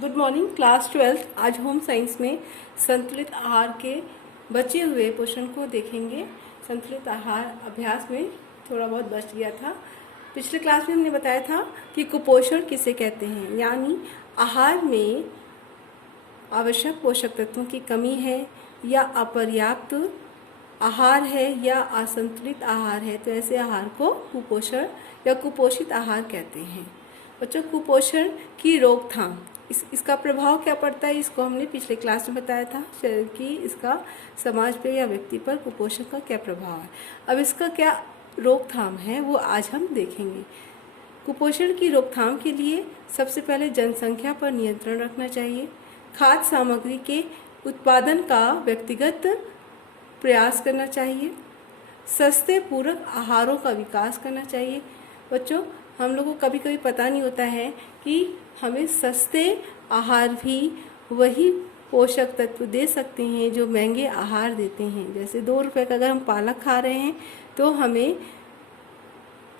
Good morning class 12। आज home science में संतुलित आहार के बचे हुए पोषण को देखेंगे। संतुलित आहार अभ्यास में थोड़ा बहुत बच गया था। पिछले क्लास में हमने बताया था कि कुपोषण किसे कहते हैं, यानी आहार में आवश्यक पोषक तत्वों की कमी है या अपर्याप्त आहार है या असंतुलित आहार है, तो ऐसे आहार को कुपोषण या कुपोषित आहार कहते हैं। बच्चों, कुपोषण की रोकथाम, इसका प्रभाव क्या पड़ता है, इसको हमने पिछले क्लास में बताया था कि इसका समाज पे या व्यक्ति पर कुपोषण का क्या प्रभाव है। अब इसका क्या रोकथाम है वो आज हम देखेंगे। कुपोषण की रोकथाम के लिए सबसे पहले जनसंख्या पर नियंत्रण रखना चाहिए। खाद्य सामग्री के उत्पादन का व्यक्तिगत प्रयास करना चाहिए। सस्ते पूरक आहारों का विकास करना चाहिए। बच्चों, हम लोगों को कभी कभी पता नहीं होता है कि हमें सस्ते आहार भी वही पोषक तत्व दे सकते हैं जो महंगे आहार देते हैं। जैसे 2 रुपए का अगर हम पालक खा रहे हैं तो हमें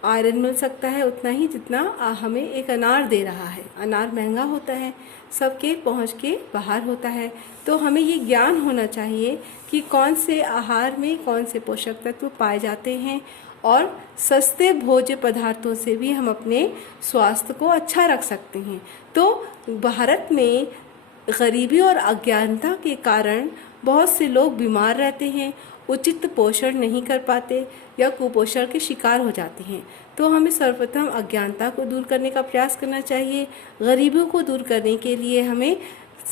आयरन मिल सकता है उतना ही जितना हमें एक अनार दे रहा है। अनार महंगा होता है, सबके पहुंच के बाहर होता है, तो हमें ये ज्ञान होना चाहिए कि कौन से आहार में कौन से पोषक तत्व पाए जाते हैं और सस्ते भोज्य पदार्थों से भी हम अपने स्वास्थ्य को अच्छा रख सकते हैं। तो भारत में गरीबी और अज्ञानता के कारण बहुत से लोग बीमार रहते हैं, उचित पोषण नहीं कर पाते या कुपोषण के शिकार हो जाते हैं। तो हमें सर्वप्रथम अज्ञानता को दूर करने का प्रयास करना चाहिए। गरीबी को दूर करने के लिए हमें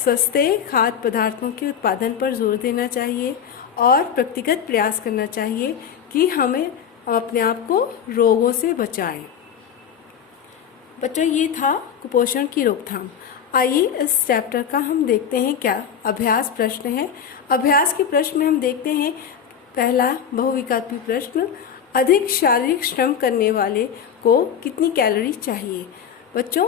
सस्ते खाद्य पदार्थों के उत्पादन पर जोर देना चाहिए और व्यक्तिगत प्रयास करना चाहिए कि हम अपने आप को रोगों से बचाएं। बच्चों, ये था कुपोषण की रोकथाम। आइए इस चैप्टर का हम देखते हैं क्या अभ्यास प्रश्न है। अभ्यास के प्रश्न में हम देखते हैं पहला बहुविकल्पी प्रश्न, अधिक शारीरिक श्रम करने वाले को कितनी कैलोरी चाहिए। बच्चों,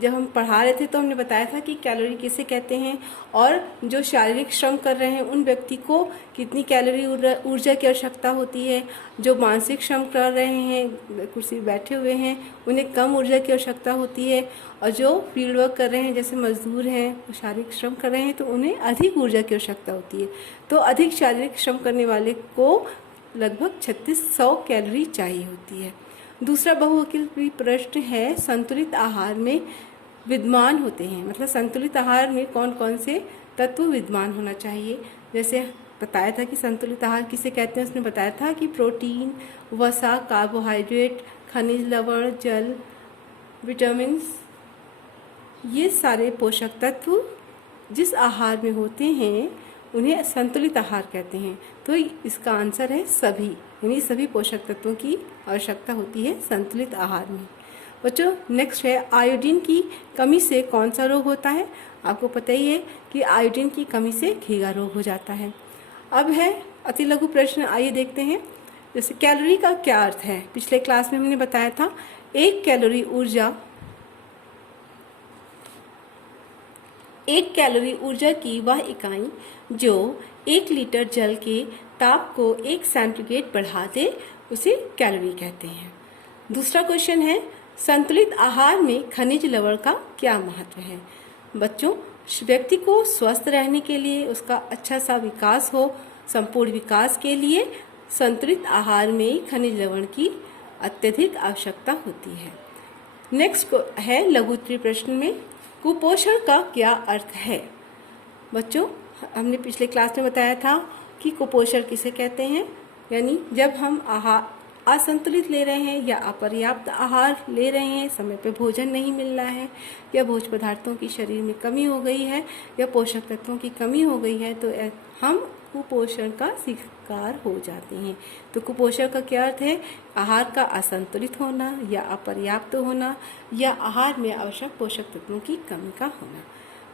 जब हम पढ़ा रहे थे तो हमने बताया था कि कैलोरी किसे कहते हैं और जो शारीरिक श्रम कर रहे हैं उन व्यक्ति को कितनी कैलोरी ऊर्जा की आवश्यकता होती है। जो मानसिक श्रम कर रहे हैं, कुर्सी बैठे हुए हैं, उन्हें कम ऊर्जा की आवश्यकता होती है और जो फील्ड वर्क कर रहे हैं जैसे मजदूर हैं, शारीरिक श्रम कर रहे हैं, तो उन्हें अधिक ऊर्जा की आवश्यकता होती है। तो अधिक शारीरिक श्रम करने वाले को लगभग 3600 कैलोरी चाहिए होती है। दूसरा बहुविकल्पी प्रश्न है, संतुलित आहार में विद्यमान होते हैं, मतलब संतुलित आहार में कौन कौन से तत्व विद्यमान होना चाहिए। जैसे बताया था कि संतुलित आहार किसे कहते हैं, उसने बताया था कि प्रोटीन, वसा, कार्बोहाइड्रेट, खनिज लवण, जल, विटामिन, ये सारे पोषक तत्व जिस आहार में होते हैं उन्हें संतुलित आहार कहते हैं। तो इसका आंसर है सभी, यानी सभी पोषक तत्वों की आवश्यकता होती है संतुलित आहार में। बच्चों, नेक्स्ट है, आयोडीन की कमी से कौन सा रोग होता है। आपको पता ही है कि आयोडीन की कमी से घेगा रोग हो जाता है। अब है अति लघु प्रश्न, आइए देखते हैं। जैसे कैलोरी का क्या अर्थ है, पिछले क्लास में हमने बताया था 1 कैलोरी ऊर्जा की वह इकाई जो 1 लीटर जल के ताप को 1 सेंटीग्रेड बढ़ा दे उसे कैलोरी कहते हैं। दूसरा क्वेश्चन है, संतुलित आहार में खनिज लवण का क्या महत्व है। बच्चों, व्यक्ति को स्वस्थ रहने के लिए, उसका अच्छा सा विकास हो, संपूर्ण विकास के लिए संतुलित आहार में खनिज लवण की अत्यधिक आवश्यकता होती है। नेक्स्ट है लघु उत्तरीय प्रश्न में, कुपोषण का क्या अर्थ है। बच्चों, हमने पिछले क्लास में बताया था कि कुपोषण किसे कहते हैं, यानी जब हम आहार असंतुलित ले रहे हैं या अपर्याप्त आहार ले रहे हैं, समय पे भोजन नहीं मिल रहा है या भोज्य पदार्थों की शरीर में कमी हो गई है या पोषक तत्वों की कमी हो गई है, तो हम कुपोषण का शिकार हो जाते हैं। तो कुपोषण का क्या अर्थ है, आहार का असंतुलित होना या अपर्याप्त होना या आहार में आवश्यक पोषक तत्वों की कमी का होना।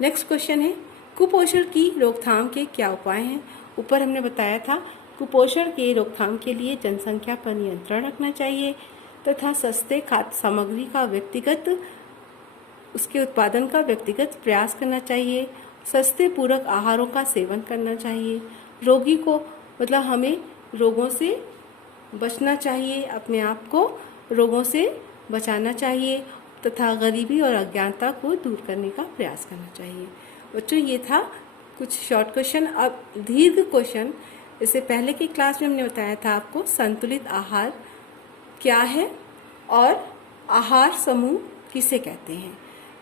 नेक्स्ट क्वेश्चन है, कुपोषण की रोकथाम के क्या उपाय हैं। ऊपर हमने बताया था कुपोषण के रोकथाम के लिए जनसंख्या पर नियंत्रण रखना चाहिए तथा सस्ते खाद्य सामग्री का उसके उत्पादन का व्यक्तिगत प्रयास करना चाहिए। सस्ते पूरक आहारों का सेवन करना चाहिए। रोगी को, मतलब हमें रोगों से बचना चाहिए, अपने आप को रोगों से बचाना चाहिए तथा गरीबी और अज्ञानता को दूर करने का प्रयास करना चाहिए। बच्चों, ये था कुछ शॉर्ट क्वेश्चन। अब दीर्घ क्वेश्चन, इससे पहले की क्लास में हमने बताया था आपको संतुलित आहार क्या है और आहार समूह किसे कहते हैं।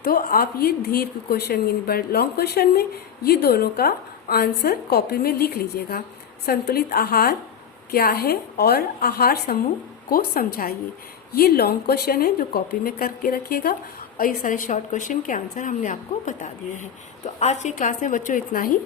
तो आप ये दीर्घ क्वेश्चन यानी लॉन्ग क्वेश्चन में ये दोनों का आंसर कॉपी में लिख लीजिएगा। संतुलित आहार क्या है और आहार समूह को समझाइए। ये लॉन्ग क्वेश्चन है जो कॉपी में करके रखिएगा और ये सारे शॉर्ट क्वेश्चन के आंसर हमने आपको बता दिए हैं। तो आज की क्लास में बच्चों इतना ही।